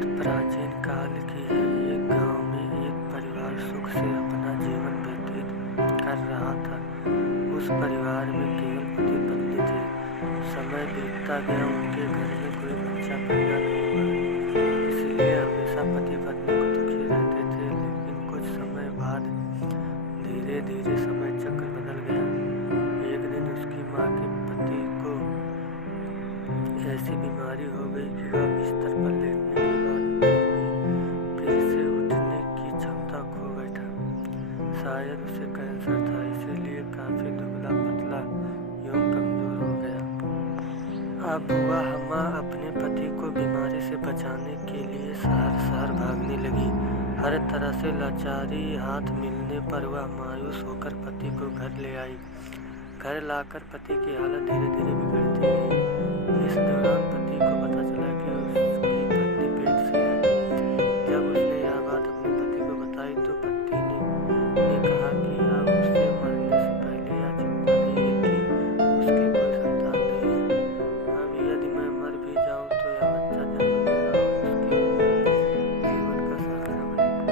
बात प्राचीन काल की है। एक गांव में एक परिवार सुख से अपना जीवन व्यतीत कर रहा था। उस परिवार में केवल पति पत्नी थे। समय बीतता गया, उनके घर में कोई बच्चा पैदा नहीं हुआ। इसलिए हमेशा पति पत्नी को दुखी रहते थे। लेकिन कुछ समय बाद धीरे धीरे समय चक्र बदल गया। एक दिन उसकी माँ के पति को ऐसी बीमारी हो गई कि वह बिस्तर पर लेटने के बाद फिर से उठने की क्षमता खो बैठा। शायद उसे कैंसर था, इसीलिए काफी दुबला पतला एवं कमजोर हो गया। अब वह माँ अपने पति को बीमारी से बचाने के लिए शहर शहर भागने लगी। हर तरह से लाचारी हाथ मिलने पर वह मायूस होकर पति को घर ले आई। घर लाकर पति की हालत धीरे धीरे बिगड़ती गई। इस दौरान पति को पता चला कि उसकी पत्नी पेट से है। जब उसने यह बात अपने पति को बताई तो पति ने कहा कि अब उससे मरने से पहले यह चिंता नहीं है कि उसकी कोई संतान नहीं है। अब यदि मैं मर भी जाऊं तो यह बच्चा जन्म लेगा और उसके जीवन का सहारा बनेगा।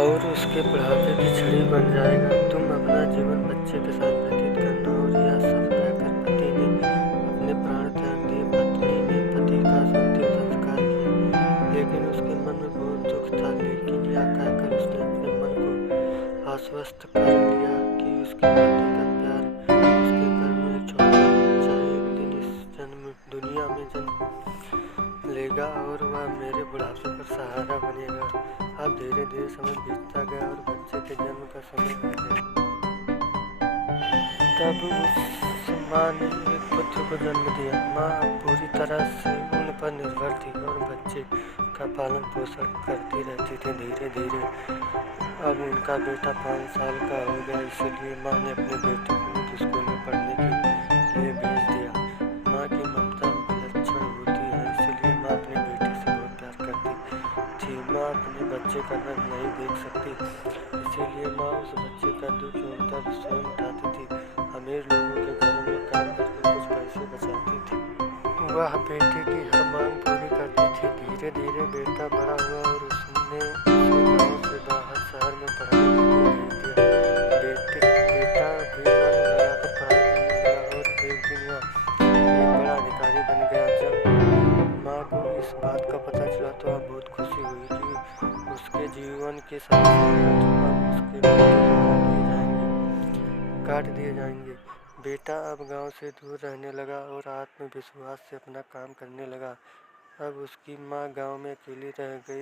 और उसके बुढ़ापे की छड़ी बन जाएगा। तुम अपना जीवन बच्चे के साथ व्यतीत करना। और यह सब कहकर पति ने अपने प्राण त्याग दिए। पत्नी ने पति का अंतिम संस्कार किया, लेकिन उसके मन में बहुत दुख था। लेकिन यह कहकर उसने अपने मन को आश्वस्त कर लिया कि उसके पति का प्यार उसके घर में एक छोटा बच्चा एक दिन इस दुनिया में जन्म लेगा और वह मेरे बुढ़ापे पर सहारा बनेगा। अब धीरे धीरे समय बीतता गया और बच्चे के जन्म का समय आ गया। तब उस माँ ने एक पुत्र को जन्म दिया। माँ अब पूरी तरह से उन पर निर्भर थी और बच्चे का पालन पोषण करती रहती थी। धीरे धीरे अब उनका बेटा 5 साल का हो गया, इसलिए माँ ने अपने बेटे को एक स्कूल में पढ़ने के लिए भेज दिया। माँ की ममता विलक्षण होती है, इसलिए माँ अपने बेटे से बहुत प्यार करती थी। माँ अपने बच्चे का दर्द नहीं देख सकती, इसीलिए माँ उस बच्चे का दुख एवं दर्द स्वयं उठाती थी। अमीर लोगों के घरों में काम करके कुछ पैसे बचाती थी। वह बेटे की हर मांग पूरी करती थी। धीरे धीरे बेटा बड़ा हुआ और उसने उसे गाँव से बाहर शहर में पढ़ाई के लिए भेज दिया। बेटा भी मन लगाकर पढ़ाई करने लगा और एक दिन वह एक बड़ा अधिकारी बन गया। जब माँ को इस बात का पता चला तो वह बहुत खुशी हुई कि उसके जीवन के सारे संकट अब उसके बेटे को काट दिए जाएंगे। बेटा अब गांव से दूर रहने लगा और आत्मविश्वास से अपना काम करने लगा। अब उसकी माँ गांव में अकेली रह गई।